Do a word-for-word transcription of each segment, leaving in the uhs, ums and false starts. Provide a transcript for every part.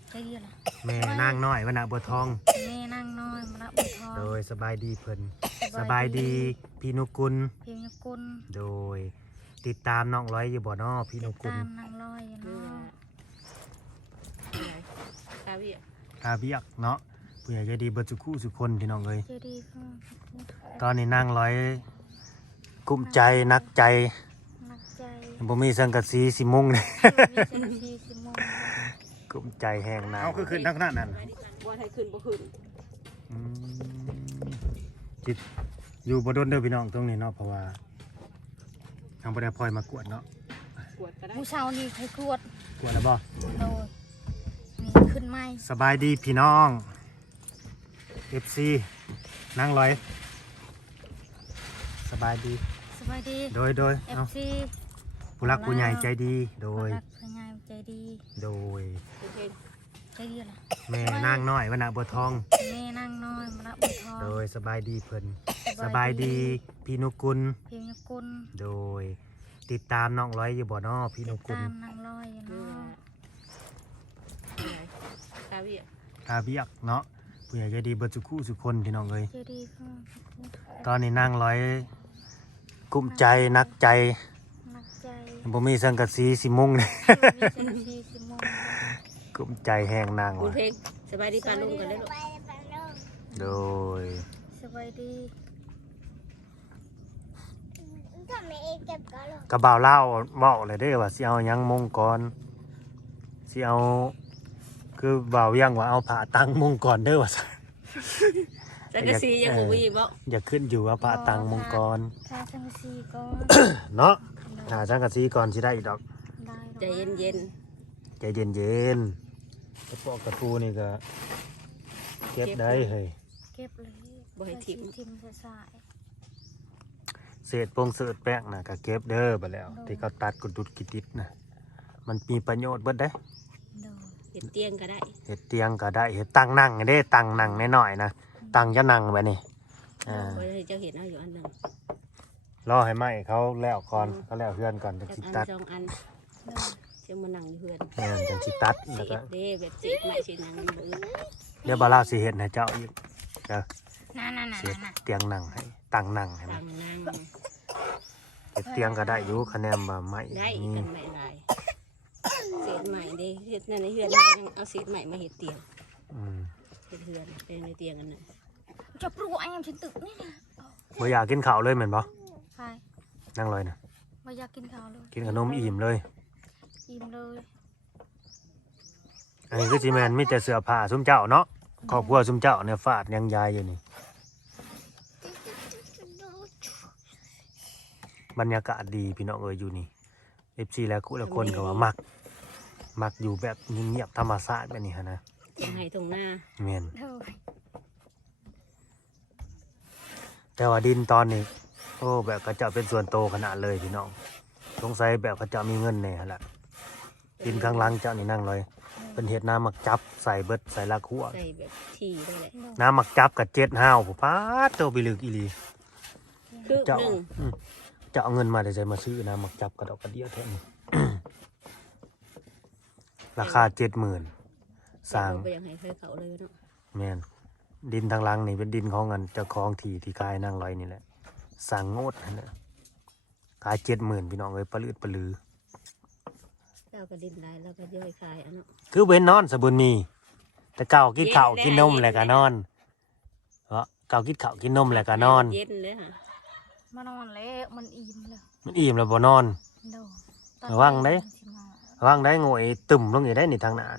ใจเย็นล่ะแม่นางน้อยวันน่ะบัวทองแม่นางน้อยวันน่ะบัวทองโดยสบายดีเพิ่นสบายดีพี่นุกุลพี่นุกุลโดยติดตามน้องร้อยอยู่บ่น้อพี่นุกุลติดตามนางร้อยอยู่เนาะคาเวียคาเวียกเนาะผู้ใหญ่ใจดีเบิดสุขุสุคนพี่น้องเอ้ยใจดีตอนนี้นางร้อยกุ้มใจนักใจนักใจบ่มีสังกะสีสิมุงเลยมีสังกะสีสิมุงกุ้มใจแห้งนางเอาคือขึ้นทั้งนั้นนั่นบ่ให้ขึ้นบ่ขึ้นอืมจิตอยู่บ่โดนเด้อพี่น้องตรงนี้เนาะเพราะว่าทางบ่ได้พลอยมากวดเนาะกวดก็ได้ผู้เฒ่านี่ใครกวดกวดแล้วบ่โดยมีขึ้นไหมสบายดีพี่น้อง เอฟ ซี นางร้อยสบายดีสบายดีโดยโดยเอฟ ซีผู้รักผู้ใหญ่ใจดีโดยผู้รักผู้ใหญ่ใจดีโดยใจดีล่ะแม่นางน้อยวันน่ะบัวทองแม่นางน้อยวันน่ะบัวทองโดยสบายดีเพิ่นสบายดีพี่นุกุลพี่นุกุลโดยติดตามน้องร้อยอยู่บ่น้อพี่นุกุลติดตามนางร้อยอยู่เนาะคาเวียคาเวียกเนาะผู้ใหญ่ใจดีเบิดสุขุสุคนพี่น้องเอ้ยใจดีตอนนี้นางร้อยกุ้มใจนักใจนักใจบ่มีสังกะสีสิมุงเลยมีสังกะสีสิมุงกุ้มใจแห้งนางว่ะเพลงสบายดีปาลุงกันเลยลูกโดยสบายดีกระบ่าวเล่าเว้าเลยเด้อว่าสิเอาหยังมงก่อนสิเอาคือบ่าวยังว่าเอาผ้าตังมงก่อนเด้อว่าสังกะสียังบ่มีบ่อย่าขึ้นอยู่ว่าผ้าตังมงก่อนผ้าสังกะสีก่อนเนาะหาสังกะสีก่อนสิได้อีกดอกใจเย็นๆใจเย็นๆกระปอกกระปูนี่ก็เก็บได้เฮ้ยเก็บเลยบ่ให้ทิ่มทิ่มสายเศษปงเศษแป้งนะก็เก็บเด้อไปแล้วที่เขาตัดกุดดุดกิติดนะมันมีประโยชน์เบิดได้เห็ดเตียงก็ได้เห็ดเตียงก็ได้เห็ดตั้งนั่งเด้ตั้งนั่งน้อยๆนะตั้งจะนั่งแบบนี้อ่าเจ้าเห็ดเอาอยู่อันหนึ่งรอให้ไหมเขาแล้วก่อนเขาแล้วเพื่อนก่อนจะชิตัดสองอันเชื่อมานั่งอยู่เพื่อนเนี่ยจะชิตัดแล้วก็เด้แบบเศษใหม่เศษนั่งมือเดี๋ยวบาราสิเห็ดให้เจ้าอีกเด้อเศษเตียงนั่งให้ตั้งนั่งให้มันเห็ดเตียงก็ได้อยู่คะแนนมาไหมได้อีกกันไม่ได้เศษใหม่เด้เห็ดนั่นในเฮือนเอาเศษใหม่มาเห็ดเตียงเห็ดเฮือนเป็นในเตียงกันน่ะจะปลุกอันยังฉันตึกนี่นะบ่อยากกินข้าวเลยเหมือนบ่ใช่นั่งเลยนะบ่อยากกินข้าวเลยกินขนมอิ่มเลยอิ่มเลยอันนี้คือจีแมนมีแต่เสื้อผ้าซุ้มเจ้าเนาะครอบครัวซุ้มเจ้าเนี่ยฟาดยังยายอยู่นี่บรรยากาศดีพี่น้องเอ๋ยอยู่นี่เอฟซีแล้วคู่ละคนก็ว่ามักมักอยู่แบบเงียบธรรมชาติแบบนี้ฮะนะตรงไหนตรงหน้าเมนแต่ว่าดินตอนนี้โอ้แบบกระเจาะเป็นส่วนโตขนาดเลยพี่น้องสงสัยแบบกระเจาะมีเงินแน่แหละดินข้างล่างเจ้านี่นั่งเลยเป็นเห็ดน้ำหมักจับใส่เบิดใส่ละคั่วใส่แบบทีได้แหละน้ำหมักจับกับเจ็ดห้าวป้าโตไปลึกอีลีเจ้าจะเอาเงินมาได้ใจมาซื้อน้ำหมักจับกระดอกกระเดียวแท่นี้ราคาเจ็ดหมื่นสร้างแมนดินทางล่างนี่เป็นดินของเงินเจ้าของที่ที่กายนั่งลอยนี่แหละสั่งโงดนะขายเจ็ดหมื่นพี่น้องเลยปลืดปลือเจ้าก็ดินได้แล้วก็ย่อยขายอันนั้นคือเว้นนอนสบุญมีแต่เก่ากินข้าวกินนมแหละก็นอนเพราะเก่ากินข้าวกินนมแหละก็นอนเย็นเลยค่ะมานอนแล้วมันอิ่มแล้วมันอิ่มแล้วบ่นอนระวังได้ระวังได้งวยตุ่มลงอยู่ได้ในทางนั้น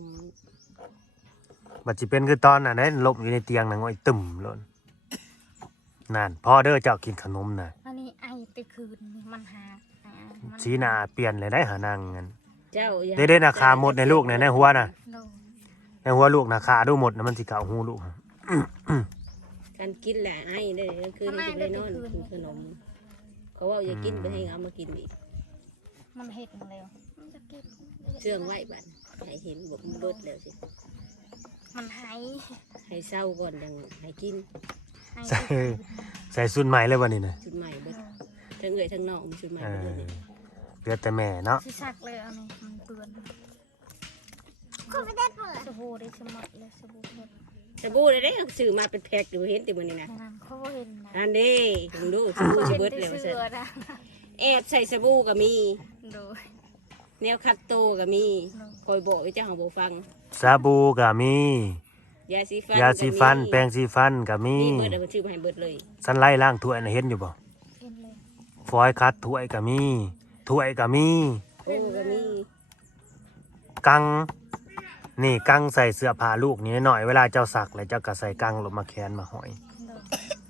บัดจิเป็นคือตอนน่ะได้หลบอยู่ในเตียงน่ะงอยตุ่มล้นนั่นพ่อเด้อเจ้ากินขนมน่ะอันนี้ไอไปคืนมันหาสีหน้าเปลี่ยนเลยได้หานางเงินเจ้าได้ได้นาคาหมดในลูกในในหัวน่ะในหัวลูกนาคาดูหมดนะมันสิเก่าหูลูกการกินแหละไอ้ได้คืนกินได้นอนกินขนมเขาว่าอย่ากินไปให้เอามากินอีกมันเห็ดแล้วเชื่องไว้บัดให้เห็นบอกมันเบิดแล้วสิมันหายให้เศร้าก่อนยังให้กินใส่ใส่ชุดใหม่เลยวันนี้นะชุดใหม่เบิดทั้งเอ๋ยทั้งนอกมีชุดใหม่เบิดเลยเลือดแต่แม่เนาะชิซักเลยอันนี้มันเปื้อนสบู่ได้สมัครเลยสบู่หมดสบู่ได้ได้ซื้อมาเป็นแพ็คอยู่เห็นแต่มื้อนี้นะนั่นเขาบ่เห็นนะอันนี้ผมดูสบู่สิเบิดแล้วเห็นซั่แต่นเสื้อนะแอบใส่สบู่ก็มีโดยแนวคัตโตก็มีคอยบอกไว้เจ้าของบ่ฟังสบู่ก็มียาสีฟันยาสีฟันแปรงสีฟันก็มีมีเบิดแล้วมันชื่อมาให้เบิดเลยสันไล่ล้างถ้วยน่ะเห็นอยู่บ่เห็นเลยฟอยคัดถ้วยก็มีถ้วยก็มีโอ้ก็มีกังนี่กังใส่เสื้อผ้าลูกนี่หน่อยเวลาเจ้าสักแล้วเจ้าก็ใส่กังลงมาแขนมาห้อยโดย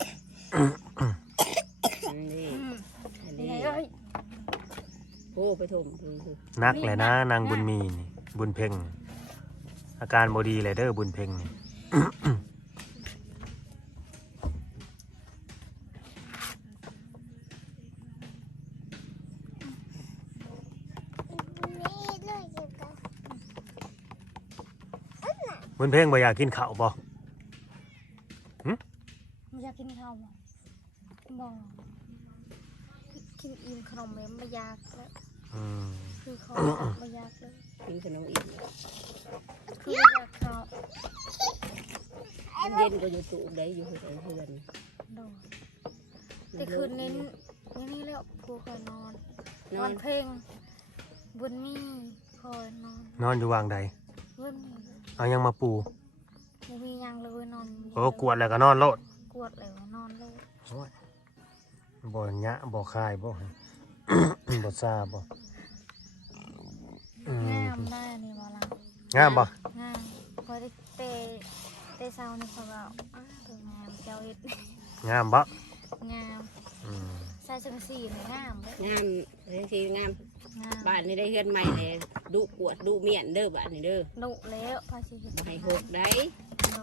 อันนี้อืมอันยังนี้ไงเอ้ยโอ้ไปถมคือคือนักเลยนะนางบุญมีนี่บุญเพ่งอาการบดีเลยเด้อบุญเพ่งนี่ บุญเพ่งบ่อยากกินข้าวบ่ไม่อยากกินข้าวบ่บ่กินอิ่มขนมเลยไม่อยากแล้วอืมคือเขาไม่อยากเลยกินขนมอีกคือไม่อยากข้าวเย็นก็อยู่ตู้ได้อยู่เพื่อนเพื่อนโดยแต่คืนนี้นี่นี่แล้วพูคอยนอนนนออน นเพลงบุญมีคอยนอนนอนอยู่วางใดบุญเอายังมาปูบ่มีหยังเลยนอนโอ้กวดแล้วก็นอนโลดกวดแล้วนอนเลยโอ้ยบ่ยะบ่คายบ่ บ่ซาบ่อืมงามได้นี่บ่ล่ะงามบ่งามพอได้เตะเตะเช้านี่เขาก็อ้าวเธองามเจ้าเฮ็ดงามบ่งามอืมใส่จังสีนี่งามเลยงามเรื่องที่งามงามบ้านนี้ได้เฮือนใหม่เลยดุกวดดุเมียนเด้อบ้านนี้เด้อดุแล้วพาสิเฮ็ดบ่ให้หกได้โด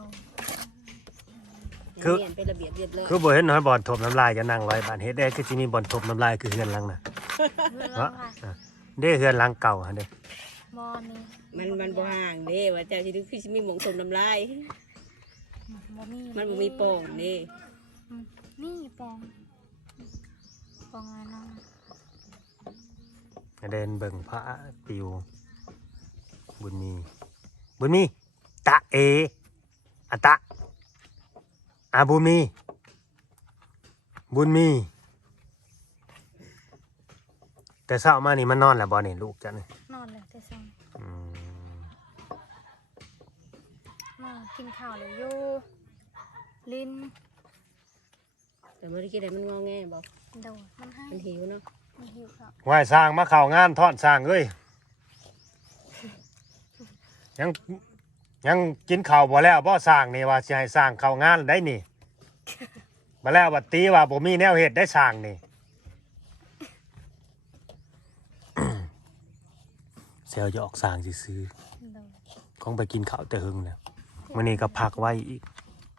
เมียนเป็นระเบียบเรียบร้อยคือบ่เห็นน้อยบ่อนทบน้ำลายจะนั่งร้อยบาทเฮ็ดได้คือสิมีบ่อนทบน้ำลายคือเฮือนหลังน่ะเรื่องเนาะค่ะอ่ะเด้เฮือนหลังเก่าหั่นเด้มอนี่มันมันบ่ห่างเด้ว่าเจ้าสิดูคือสิมีหมองสมน้ำลายบ่มีมันบ่มีโป่งเด้อืมนี่ปองปองอะไรนะเดินเบิ่งพระปิวบุญมี บุญมี ตะเออะตะอาบุญมี บุญมี แต่เช้ามานี่มันนอนแล้วบ่นี่ลูกจ้ะนี่นอนเลยแต่สองอืมมากินข้าวเลยอยู่ลิ้นแต่เมื่อกี้ได้มันงอแงบ่โดดมันให้มันหิวเนาะมันหิวข้าวไหว้สร้างมาเข้างานทอดสร้างเอ้ย ยังยังกินข้าวบ่แล้วบ่สร้างนี่ว่าสิให้สร้างเข้างานได้นี่ บ่แล้วบัดตีว่าบ่มีแนวเฮ็ดได้สร้างนี่ เซลจะออกสร้างซื้อโดดๆคงไปกินข้าวแต่หึงแล้วมื้อนี้ก็พักไว้อีก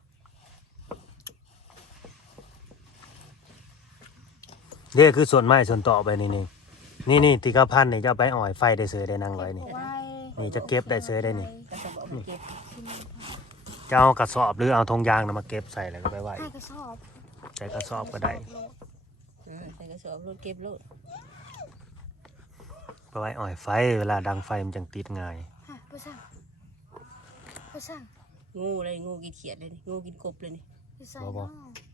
เด้คือส่วนไม้ส่วนต่อไปนี่นี่นี่นี่ที่เขาพันนี่จะเอาไปอ่อยไฟได้เสยได้นางร้อยนี่ไว้นี่จะเก็บได้เสยได้นี่ก็จะบอกว่าเก็บจะเอากระสอบหรือเอาธงยางนะมาเก็บใส่แล้วก็ไปไว้ให้กระสอบใส่กระสอบก็ได้เออใส่กระสอบรถเก็บรถไปไว้อ่อยไฟเวลาดังไฟมันจังติดง่ายฮะผู้สั่งผู้สั่งงูเลยงูกินเขียดเลยนี่งูกินกบเลยนี่ผู้สั่งเนาะ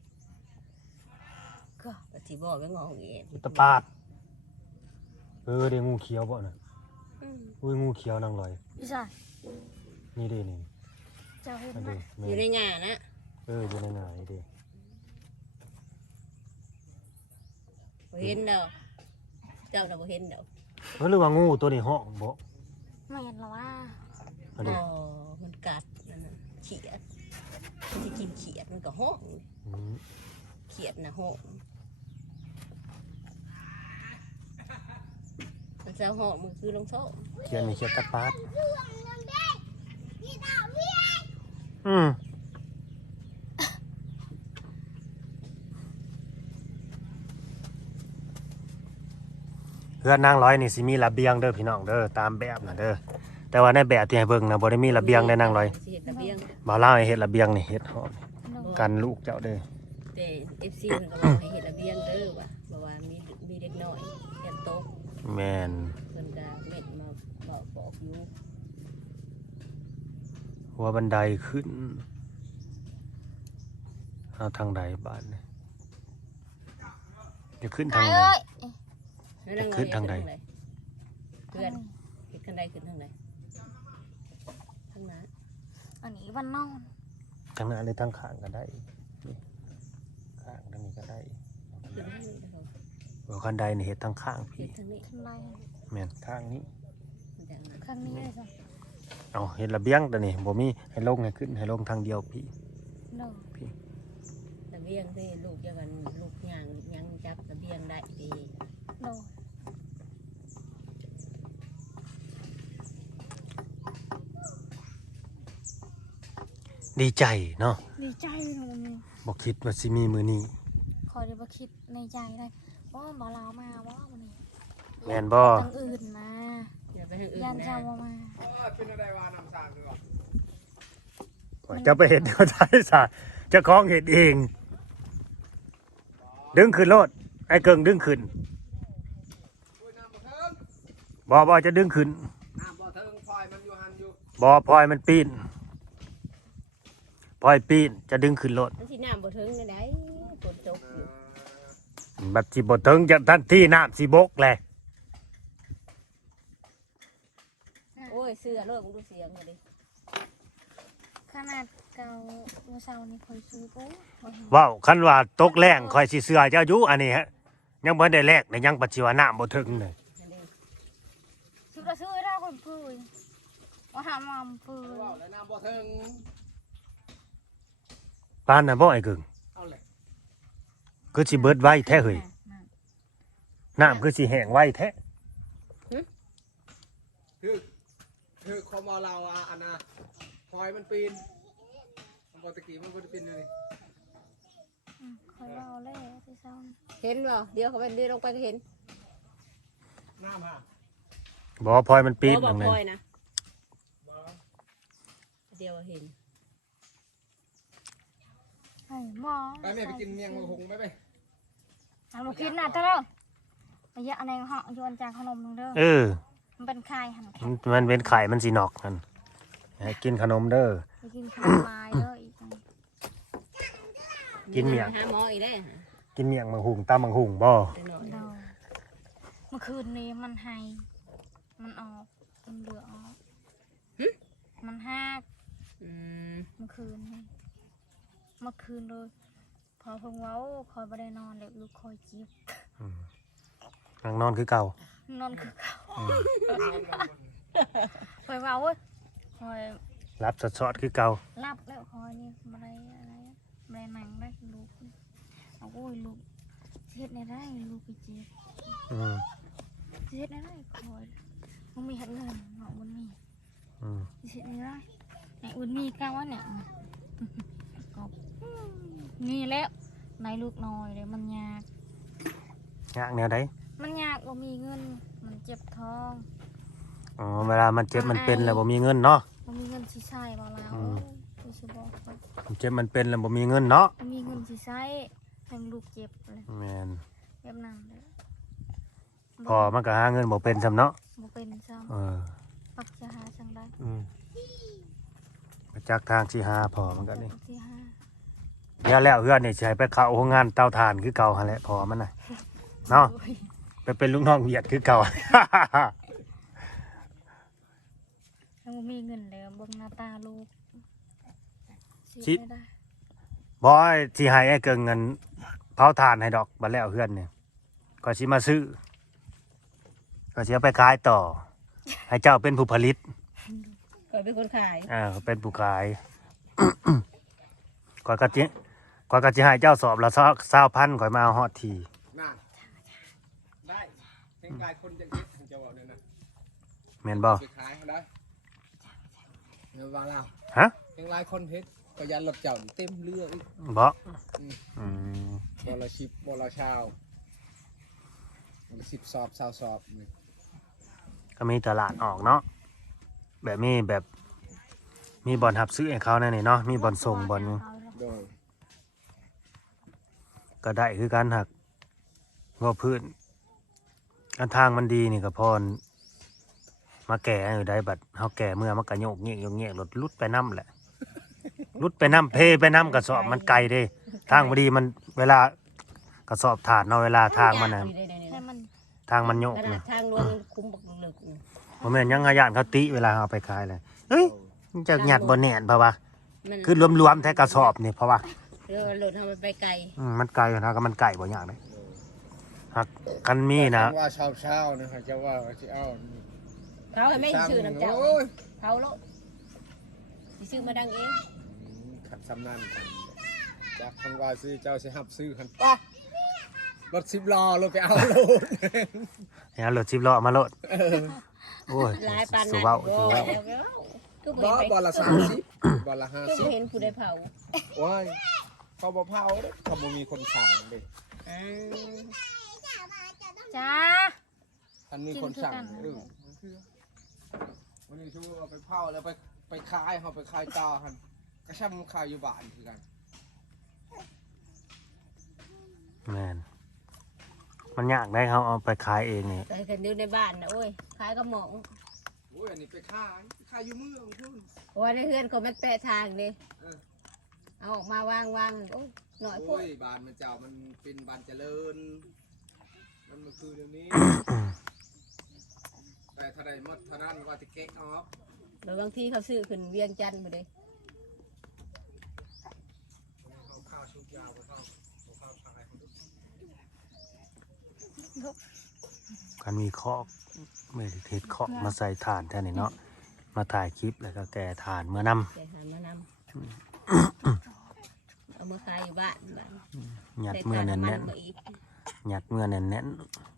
ก็ปฏิบอกก็งอเงี้ยตะปาดเออเด้งูเขียวบ่น่ะอืมอุ้ยงูเขียวนางร้อยผู้สั่งนี่เด้นี่เจ้าเห็นอันไหมเด้แม่อยู่ในงานนะเอออยู่ในหน้านี่เด้บ่เห็นเด้อเจ้าน่ะบ่เห็นเด้อเออหรือว่างูตัวนี้เหาะบ่ไม่เห็นหรอว่าอันอ๋นี้อมันกัดนั่นน่ะเขียดมันจะกินเขียดมันก็ห้องอืมเขียดน่ะห้องมันจะห้องมันคือลงโซ่เขียนนี่เขียนตะปาดอืมเพื่อนนางร้อยนี่สิมีระเบียงเด้อพี่น้องเด้อตามแบบน่ะเด้อแต่ว่าในแบบที่ให้เบิ่งนะบ่ได้มีระเบียงได้นางร้อยสิเฮ็ดระเบียงบ่เล่าให้เฮ็ดระเบียงนี่เฮ็ดหอมโดดกันลูกเจ้าเด้อแต่ เอฟ ซี มันก็บอกให้เฮ็ดระเบียงเด้อว่าบ่ว่ามีมีเด็กน้อยเรียนโตะแม่นเพิ่นก็เม็ดมาบอกบอกอยู่หัวบันไดขึ้นเอาทางใดบ้านเนี่ยจะขึ้นทางไหน จะขึ้นทางใดเพื่อนขึ้นทางใดขึ้นทางไหนทางนั้นอันนี้วันนอนทางหน้าเลยทางข้างก็ได้นี่ข้างทางนี้ก็ได้ขึ้นทางนี้นะครับหัวคันไดนี่เห็ดทางข้างขึ้พี่นทางนี้ทำไรแม่นข้างนี้มันจะมาข้างนี้เลยจ้ะเอาเห็ดระเบียงแต่นี่บ่มีให้ลงให้ขึ้นให้ลงทางเดียวพี่เนอะพี่ระเบียงที่ลูกจะกันลูกย่างลูกยังจับระเบียงได้ดีเนอะดีใจเนาะดีใจเลยนะมันบ่คิดว่าสิมีมือนี้คอยได้มาคิดในใจเลยว่าบอลาวมาว่าวันนี้แม่นบ่ทางอื่นมาอย่าไปทางอื่นยันนะเจ้ามามาเป็นอะไรวะน้ำสางดีกว่าข่อยจะไปเห็ดแนวไทยศาสตร์เจะคล้าของเห็ดเอง ดึงขึ้นโลดไอ้เกิงดึงขึ้นช่วยน้ำบ่เทิงบ่บ่จะดึงขึ้นน้ำบ่เทิงพลอยมันอยู่หันอยู่บ่พลอยมันปีนพลอยปีนจะดึงขึ้นโลดมันสิน้ำบ่ถึงเลยได้ฝนตกอยู่บัดสิบ่ถึงจะทันที่น้ำสิบกแหละโอ้ยเสื้อโลดมึงดูเสียงเลยดิขนาดเก่าเมื่อเช้านี้คอยซื้อปุ๊บบ่เห็นว้าวคันว่าตกแรงข่อยสิเสือเจ้าอยู่อันนี้ฮะยังบ่ได้แลกเนี่ยยังปัจจุบันน้ำบ่ถึงเลยนั่นเองซื้อก็ซื้อได้คนปืนว่าหามามปืนว้าวแล้วน้ำบ่เทิงปานน่ะบ่ไอ้กึ่งเอาเลยคือสิเบิดไว้แท้เฮ้ยน่ะน้ำคือสิแห้งไว้แท้คือคือคอมอเราอ่ะอันน่ะพลอยมันปีนมันปกติมันก็จะปีนเลยอืมคอยเบาเลยที่เช้านี่เห็นบ่เดี๋ยวเขาไปเดี๋ยวลงไปก็เห็นน้ำฮะบ่พลอยมันปีนบ่ตรงพนั้นลอยนะเดี๋ยวเห็นไอ้หมอไปแม่ไปกินเมียงมือหงไหมไปอันมากินน่ะเจ้าเด้อไอ้ยะอันไหนเหาะโยนจากขนมลงเด้อเออมันเป็นไข่หันมันมันเป็นไข่มันสินอกนั่นให้กินขนมเด้อไปกินขนมลายเด้ออีกอันกินเมี่ยงหาหมออีกได้กินเมี่ยงมังหุงตามมังหุงบ่ไปหน่อยเดาเมื่อคืนนี้มันไห้มันออกมันเหลือออกมันหักอืมเมื่อคืนนี่เมื่อคืนเลยพอเพิ่งเว้าคอยบ่ได้นอนเด็กลูกคอยจิบอืมนั่งนอนคือเก่านอนคือเขาคอยเว้าเว้ยคอยรับสดๆคือเก่ารับแล้วคอยนี่บ่ได้อะไรบ่ได้หนังได้ลูกเอาโอ้ยลูกเฮ็ดในได้ลูกไปเจ็บอืมเฮ็ดในได้คอยมันมีเฮ็ดเงินเนาะมันมีอืมเฮ็ดในได้ไหนอุ่นมีกาวะเนี่ยกบนี่แล้วในลูกน้อยเลยมันยากยากแนวใดมันยากว่ามีเงิน มันเจ็บท้องอ๋อเวลามันเจ็บมันเป็นแล้วบ่มีเงินเนาะว่ามีเงินสิใช้บ่แล้วอืมคือสิบอกว่ามันเจ็บมันเป็นแล้วบ่มีเงินเนาะบ่มีเงินสิใช้ให้ลูกเจ็บเลยแม่นแบบนั้นเลยพอมันก็หาเงินบ่เป็นซำเนาะบ่เป็นซ้เออำปักจะหาจังได้อืมไปจักทางสิหาพอมันก็นี่สิหาเดี๋ยวแล้วเฮือนนี่สิให้ไปเข้าโรงงานเตาถ่านคือเก่าหั่นแหละพอมันน่ะเนาะโอ้ยไปเป็นลูกน้องเวียดคือเก่ายังบ่มีเงินเลยเบิ่งหน้าตาลูกชิไม่ได้บอยที่ให้ไอ้เกิงเงินเผาถ่านให้ดอกบัดแล้วเฮือนเนี่ยก็สิมาซื้อก็สิเอาไปขายต่อ ให้เจ้าเป็นผู้ผลิตก็เป็นคนขายอ่าเป็นผู้ขาย ก่อนกะจิก่อนกะจิให้เจ้าสอบละสาวพันข่อยมาเอาฮอดทีน่าได้เพียงกายคนยังคิดถึงจะบอกเลยนะแม่นบ่ไปขายเขาได้เงินวางเราฮะเพียงหลายคนเพชรก็ยันรถเจ้าเต็มเรืออีกบ่อืมอืมบอลชิปบอลชาวบอลสิบสอบสาวสอบนี่ก็มีตลาดออกเนาะแบบมีแบบมีบ่อนหับซื้อให้เขาแน่นี่เนาะมีบ่อนส่งบ่อนโดยก็ได้คือกันหักงอพื้นอันทางมันดีนี่ก็พรมาแก่อยู่ได้บัดเฮาแก่เมื่อมันก็โยกเงี้ยโยกเงี้ยรถลุดไปน้ำแหละลุดไปน้ำเพไปน้ำกระสอบมันไกลเด้ทางพอดีมันเวลากระสอบถาดเนาะเวลาทางมันน่ะให้มันทางมันโยกขนานะดทางลวงคุ้มบักเหลึกบ่แม่นยังขยานเขาติเวลาเอาไปขายเลยเฮ้ยมันจะหยัดบ่แน่นเพราะว่ามันคือรวมๆแท้กระสอบนี่เพราะว่าเรือหลุดทำมันไปไกลอืมมันไกลนะก็มันไกลบ่ยากเลยหักกันมีนะว่าเช้าเช้าๆนะครับจะว่าจะเอาเขาให้ไม่ชื่อน้ำเจ้าโอ้ยเขาโลสิซื้อมาดังเองขัดสำนันจากคันว่าซื้อเจ้าสิหับซื้อคันป้ารถสิบล้อรถไปเอาโลดเอารถสิบล้อมาโลดโอ้ยหลายปานสุนั้นเว้าโอ้สุยเว้าแล้วแล้วคือบ่บ่เห็นบอลละสามสิบบอลละห้าคือสิบ่บเห็นผู้ใดเผาว้ายเขาบ่เผาเด้อเขาบ่มีคนสั่งเด้อ่าจ้าอันนี้คนสั่งกินคือกันเออวันนี้ชูเอาไปเผาแล้วไปไปขายเขาไปขายต่อคันกระช่ำขายอยู่บ้านคือกันแม่นมันยากได้เขาเอาไปขายเองนี่ใส่กันอยู่ในบ้านนะโอ้ยขายกระหม่องโอ้ยอันนี้ไปขายขายอยู่เมืองพุ่นเพราะว่าในเฮือนเขามันแปะทางนี่เออเอาออกมาวางวางโอ้ยหน่อยพวโอ้กยบ้านมันเจ้ามันเป็นบ้านเจริญ มันมาคือเดี๋ยวนี้ แต่ถ้าได้หมดเท่านั้นว่าจะเก๊กออฟแล้วบางทีเขาซื้อขึ้นเวียงจันทร์มาเลยเขาข้าวชุบยาวเขาเขาข้าวชายกันมีคอกไม่ได้เทศคอกมาใส่ถ่านแท่นี่เนาะมาถ่ายคลิปแล้วก็แก่ถ่านเมื่อนำแกหามานำเอามาขายอยู่บ้านบ้านหยัดเมื่อแน่นใส่แน่นถ่าำมัมาอีกหยัดเมื่อแน่นแน่น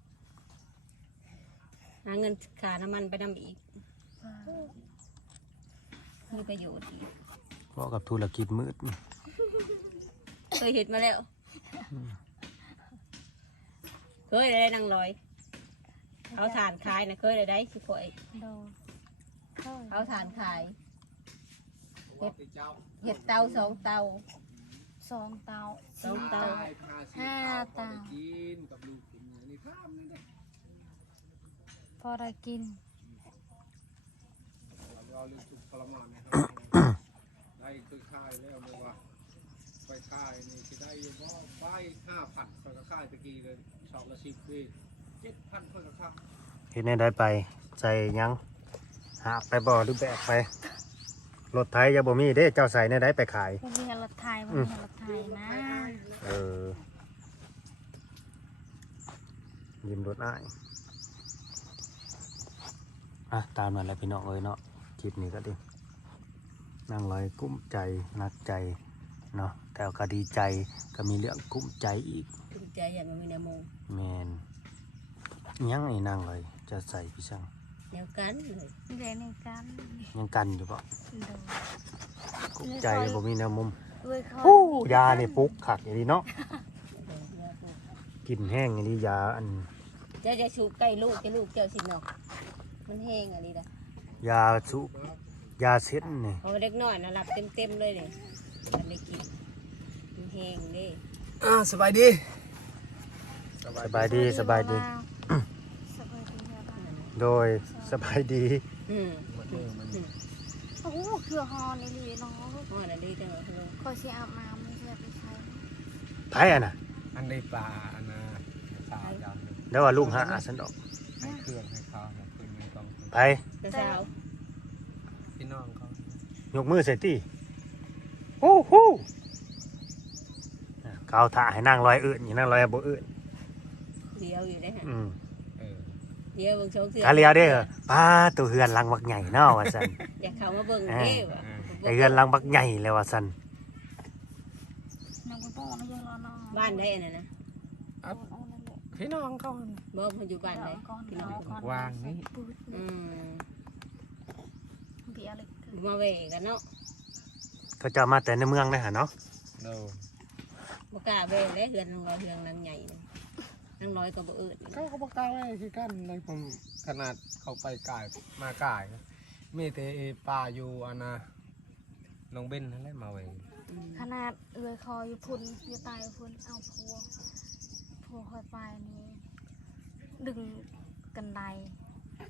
หาเงินค่าน้ำมันไปนำอีกมีประโยชน์อีกเพราะกับธุรกิจมืดเคยเห็นมาแล้วเคยได้นั่งลอยเอาฐานขายนะเคยได้ได้สิข่อยโดนเอาฐานขายเห็ดเจ้าเห็ดเตาสองเตาสองเตาสองเตาห้าเตากินกับลูกกินนี่ข้ามนี่ได้พอได้กินเราเรื่องทุกทรมานนะครับได้คือค่ายแล้วเลยว่าไปค่ายนี่จะได้อยู่บ่ไปห้าพันคนก็ค่ายตะกี้เลยสองละสิบปีเจ็ดพันคนก็ค่ายเห็นได้ไปใส่หยังหาไปบ่อหรือแบกไปรถไถอยาบ่มีเด้เจ้าใส่ในได้ไปขายมันมีรถไทยมันมีรถไทยนะเออยืมรถอ้ายอ่ะตามนั้นแหละพี่น้องเอ้ยเนาะคลิปนี้ก็ดินั่งลอยกุ้มใจนักใจเนาะแต่ก็ดีใจก็มีเรื่องกุ้มใจอีกถึงใจอย่ามันมีแนวโมงแมนยังไอ้นั่งเลยจะใส่พี่ช่างแนวกันเลยเรียนในกันยังกันอยู่ปะโดนกุ้มใจบ่มีแนวมุมด้วยเขาฮู้ยานี่ปุ๊กขักอย่างนี้เนาะกินแห้งอย่างนี้ยาอันเจ้าจะชูใกล้ลูกจะลูกเจ้าสิเนาะมันแห้งอะไรล่ะยาสุยาเซ็ตนี่พอเล็กน้อยนะรับเต็มเต็มๆเลยเนี่ยมันได้กินมันแห้งเด้อ่าสบายดีสบายดีสบายดีสบายดีครับโดยสบายดีอืมโอ้โหคือฮอนนี่ลีน้องอ๋อนั่นดีจังเลยคอยเสียอาบน้ำไม่ใช่ไปใช้ไผอ่ะน่ะอันในป่าอันนะป่าดำแล้วว่าลูกหาสันดอกให้เครื่องให้เขาให้เครื่องไม่ต้องไผแต่สาวพี่น้องเขายกมือใส่ตีฮู้ฮู้เขาเอาถ่าให้นั่งลอยอื่นอย่านั่งลอยบ่อื่นเดียวอยู่ได้ฮะอืมเออเดียวเบิ่งโชว์เสือกะเลียวเด้อป้าตัวเฮือนหลังบักใหญ่เนาะว่าซั่นอยากเข้ามาเบิ่งเด้ว่ะไอเฮือนหลังบักใหญ่เลยว่าซั่นน้องก็ต้องมาเยอะแล้วน้องบ้านได้อันนั้นนะเอาเอานั่นแหละพี่น้องเขาบ่มันอยู่บ้านได้ก่อนพี่น้องก่อนวางนี่ปืดอืมเบียร์เลยมาเวกันเนาะเขาจะมาแต่ในเมืองนะฮะเนาะโนบ่กล้าเวเลยเฮือนนางร้อยเฮือนนางใหญ่นี่นางร้อยก็บ่เอิ้นเขาเขาบอกกล้าไว้คือกันเลยผมขนาดเขาไปกายมากายมีแต่ป่าอยู่อันนะน้องเบนนั่นแหละมาไว้อืมขนาดเอื้อยคออยู่พุ่นอยู่ตายอยู่พุ่นเอาพัวพัวคอยไปนี่ดึงกันได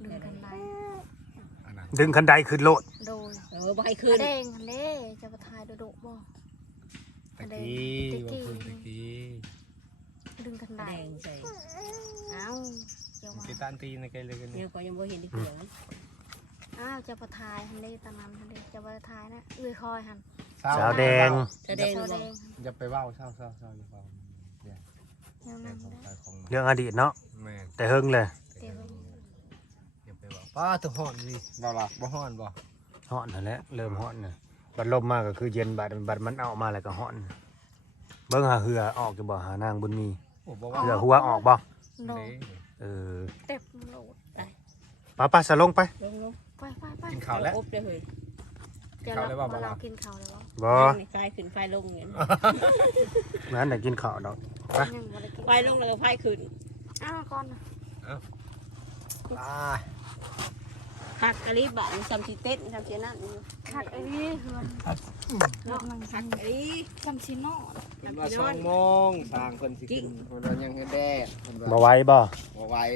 ดึงกันไดอันนั้นดึงคันไดขึ้นโลดโดยเออบ่ให้ขึ้นแดงเล่จะมาทายโดโดบ่ตะกี้ว่าเพิ่นตะกี้ดึงกันไดแดงใส่เอ้าเจ้าว่ากีตานตีในไกลเลยกันเนี่เนี่ย ยก็ยังบ่เห็นที่เขียวอ้าวจะมาทายฮันเล่ตอนนั้นฮันเล่จะมาทายนะเอื้อยคอยหันสาวแดงแสดงเจ้าบ่แดงอย่าไปเว้าเศร้าเศร้าเศร้าอย่าเว้าเนี่ยเดี๋ยวแม่นั้นของได้ใครของมันเรื่องอดีตเนาะแม่แต่เฮิงเลยเดี๋ยวอย่าไปเว้าป้าตัวฮ้อนนี่บ่ล่ะบ่ฮ้อนบ่ฮ้อนนั่นแหละเริ่มฮ้อนน่ะบัดลมมาก็คือเย็นบัดบัดมันเอามาแล้วก็ฮ้อนเบิ่งหาเหือออกจะบ่หานางบุญมีโอ้บ่ว่าเหือหัวออกบ่โดนเด้เออเต็มโหลดป้าป้าสะลงไปลงลงไปไปไปกินข้าวแล้วอบได้เฮ้ยเดี๋ยวข้าวเลยว่าบ่เราล่ะกินข้าวเลยบ่บ่ไฟขึ้นไฟลงเนี่ยนั้นได้กินข้าวดอกไปยังบ่ได้กินไฟลงแล้วก็ไฟขึ้นอ้าวก่อนนะอ่าหักกะลิบะนี่ซ้ำสิเต้นซ้ำสินั่นคักไอ้นี่เฮือนเลิกนั่งหัหักกกะลิจำชิโน่เห็นว่าสองโมงสร้างเพิ่นสิกินเพิ่นว่ายังให้แดดเพิ่นบ่ว่าไหว้บ่บ่ไหว้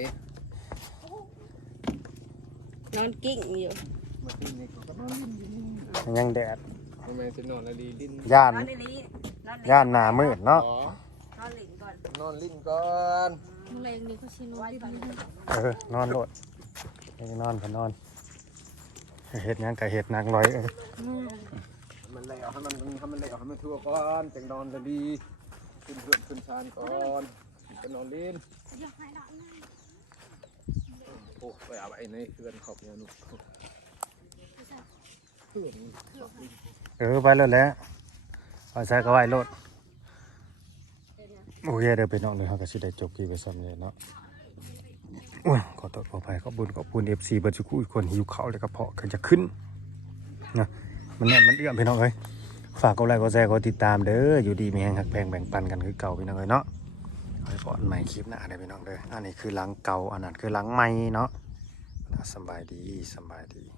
นอนกิ้งอยู่มาที่นี่ก็นอนลิ้นอยู่นี่ยังแดดบ่แม่นสินอนแล้วดีลิ้นย่านนอนในนี้นอนย่านหน้ามืดเนาะอ๋อนอนหลิงก่อนนอนลิ้นก่อนแรงนี่ก็ชิโน่ดิบนี่เออนอนโลดให้นอนก็นอนเฮ็ดหยังก็เฮ็ดนางร้อยเออมันเลยเอาให้มันให้มันเลยเอาให้มันทั่วก่อนจังนอนจะดีขึ้นเพื่อนขึ้นชานก่อนก็นอนลิ้นอยากให้ดอกนะโอ้ไปเอาไอ้ในเพื่อนขอบเนี่ยนุกเพื่อนเออไปแล้วแหละเอาใส่ก็ไว้โลดโอเคเดี๋ยวไปน้องเลยเฮาก็สิได้จบคลิปไปซ้ำเลยเนาะโอ้ยขอโทษขออภัยขอบคุญขอบคุณ เอฟ ซี เบิดทุกคนหิวข้าวแล้วก็เพาะกันจะขึ้นนะมันแน่นมันเอื้อมพี่น้องเอ้ยฝากกดไลค์กดแชร์กดติดตามเด้ออยู่ดีมีแรงหักแพงแบ่งปันกันคือเก่าพี่น้องเอ้ยเนาะเอาไว้พออันใหม่คลิปหน้าได้พี่น้องเด้ออันนี้คือหลังเก่าอันนั้นคือหลังใหม่เนาะสำบายดีสำบายดี